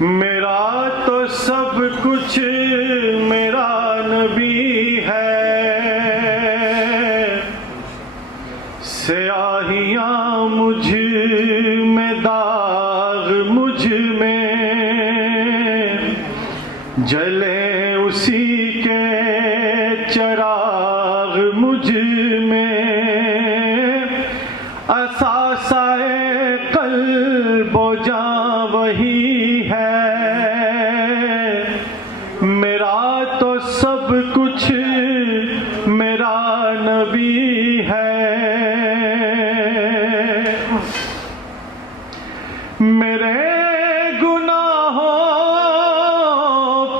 میرا تو سب کچھ میرا نبی ہے، سیاہیاں مجھ میں داغ مجھ میں، جلے اسی کے چراغ مجھ میں، اثاثہ قلب و جاں وہی ہے، میرا تو سب کچھ میرا نبی ہے، میرے گناہوں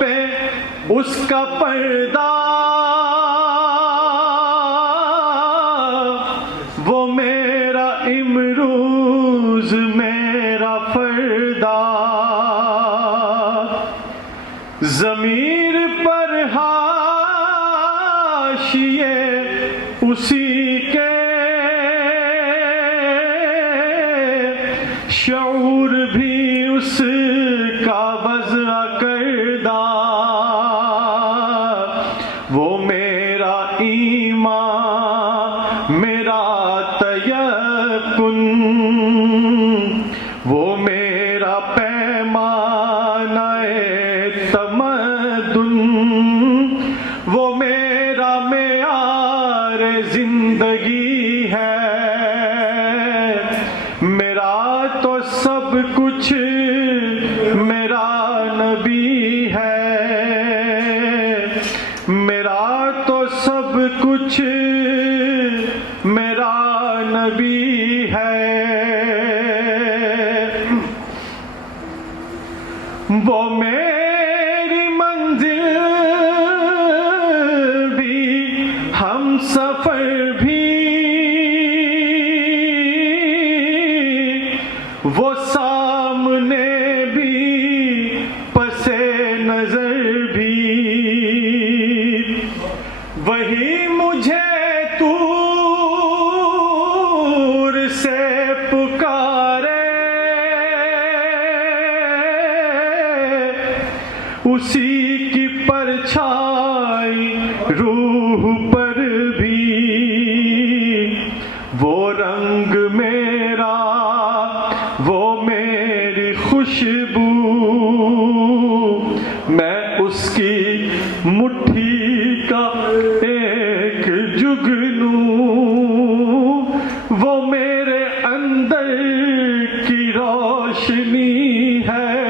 پہ اس کا پردہ، وہ میرا امروز میرا فردہ، ضمیر پر حاشیے اسی کے، شعور بھی اس کا وضع کردہ، وہ میرا ایمان میرا تیقن، وہ میرا پیمانہ تمدن، وہ میرا معیار زندگی ہے، میرا تو سب کچھ میرا نبی ہے، میرا تو سب کچھ میرا نبی ہے، وہ میری منزل بھی ہم سفر بھی، وہ سامنے بھی پس نظر بھی، وہی مجھے طور سے پکارے، اسی کی پرچھائی روح پر بھی، وہ رنگ میرا وہ میری خوشبو، میں اس کی مٹھی کا ایک جگنوں، وہ میرے اندر کی روشنی ہے،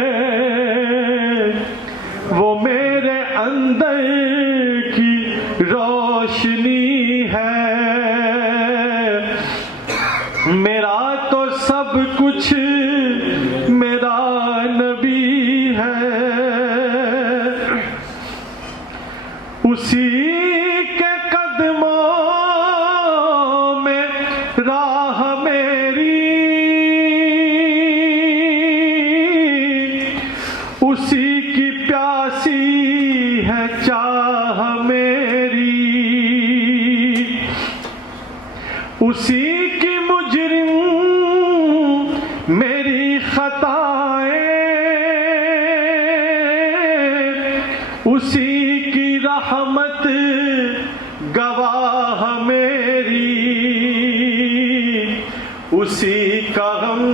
وہ میرے اندر کی روشنی ہے، میرا تو سب کچھ میرا نبی ہے، اسی کے قدموں میں راہ میری، اسی کی پیاسی ہے چاہ میری، اسی کی مجرم میری خطائیں، اسی کی رحمت گواہ میری، اسی کا غم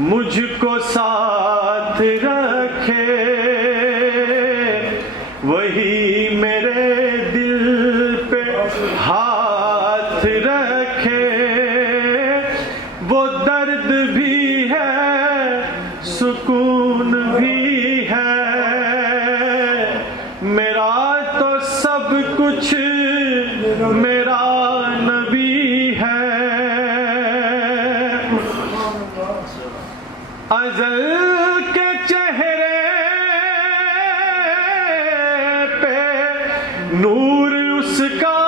مجھ کو ساتھ رکھے، وہی میرے دل پہ ہاتھ رکھے، وہ درد بھی ہے سکون بھی ہے، میرا تو سب کچھ میرا نبی ہے، ازل کے چہرے پہ نور اس کا،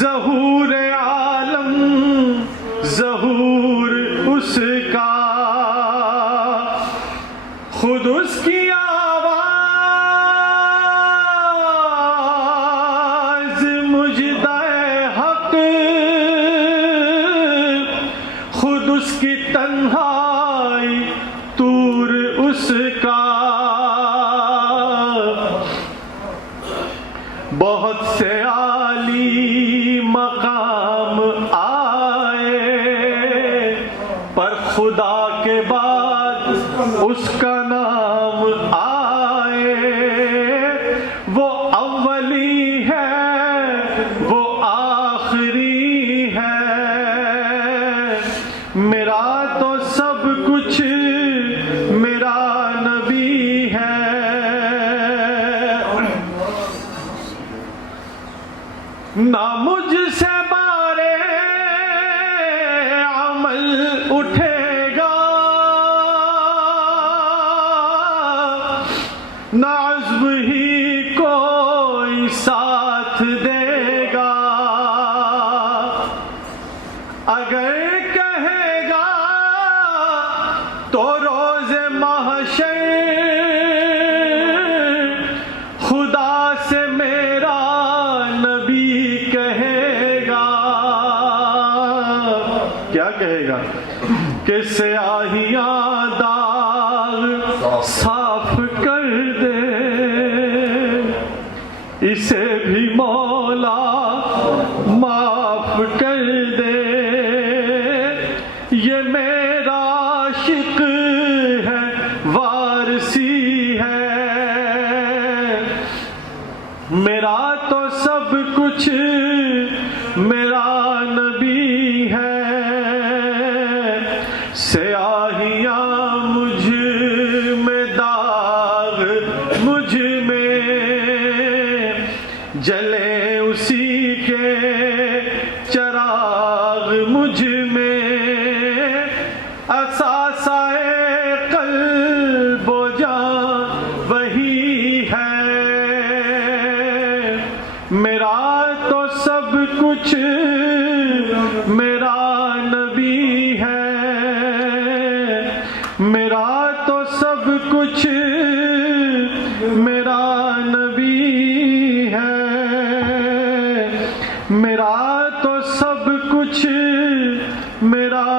ظہور عالم ظہور اس کا، خود اس کی آواز مجدہ حق، خود اس کی تنہائی طور اس کا، بہت سے عالی مقام آئے پر خدا کے بعد اس کا نام آئے، وہ اولی ہے وہ آخری ہے، میرا تو سب کچھ میرا نبی ہے، نہ مجھ سے بارے عمل اٹھے گا، نہ عزم ہی کوئی ساتھ دے گا، اگر کہے گا تو روز محشر خدا سے میرا نبی کہے گا، کیا کہے گا کہ سیاہیاں داغ صاف کر دے، اسے بھی مولا معاف کر دے، یہ میرا عاشق ہے وارثی ہے، میرا تو سب کچھ میرا نبی ہے، سیاہیاں مجھ میں داغ مجھ میں جلے اسی کے چراغ مجھ میں، اثاثۂ قلب و جان وہی ہے، میرا تو سب کچھ میرا نبی ہے، میرا تو سب کچھ میرا نبی ہے، میرا تو سب کچھ میرا